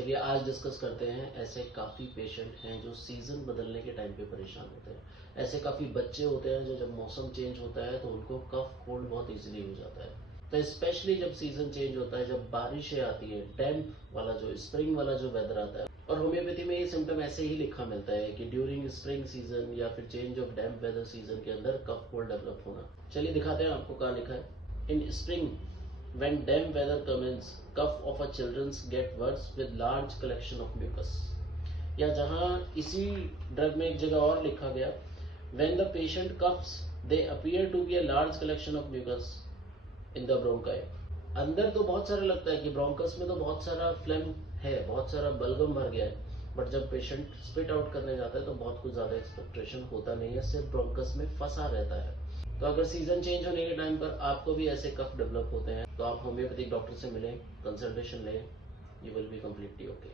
चलिए आज डिस्कस करते हैं। ऐसे काफ़ी पेशेंट हैं जो सीज़न बदलने के टाइम पे परेशान होते हैं। ऐसे काफ़ी बच्चे होते हैं जो जब मौसम चेंज होता है तो उनको कफ कोल्ड बहुत इजीली हो जाता है। तो स्पेशली जब सीज़न चेंज होता है, जब बारिशें आती है, डैम्प वाला जो स्प्रिंग वाला जो वेदर आता है, और होम्योपैथी में ये सिम्टम ऐसे ही लिखा मिलता है कि ड्यूरिंग स्प्रिंग सीजन या फिर change of damp weather season के अंदर कफ कोल्ड डेवलप होना। चलिए दिखाते हैं आपको क्या लिखा है। इन spring when damp weather comes, cough of a children get worse with large collection of mucus। या जहां इसी ड्रग में एक जगह और लिखा गया, when the patient coughs they appear to be a large collection of mucus in the bronchi। अंदर तो बहुत सारा लगता है कि ब्रोंकस में तो बहुत सारा फ्लेम है, बहुत सारा बलगम भर गया है, बट जब पेशेंट स्पिट आउट करने जाता है तो बहुत कुछ ज्यादा एक्सपेक्टेशन होता नहीं है, सिर्फ ब्रोंकस में फंसा रहता है। तो अगर सीजन चेंज होने के टाइम पर आपको भी ऐसे कफ डेवलप होते हैं तो आप होम्योपैथिक डॉक्टर से मिलें, कंसल्टेशन लें, you will be completely okay.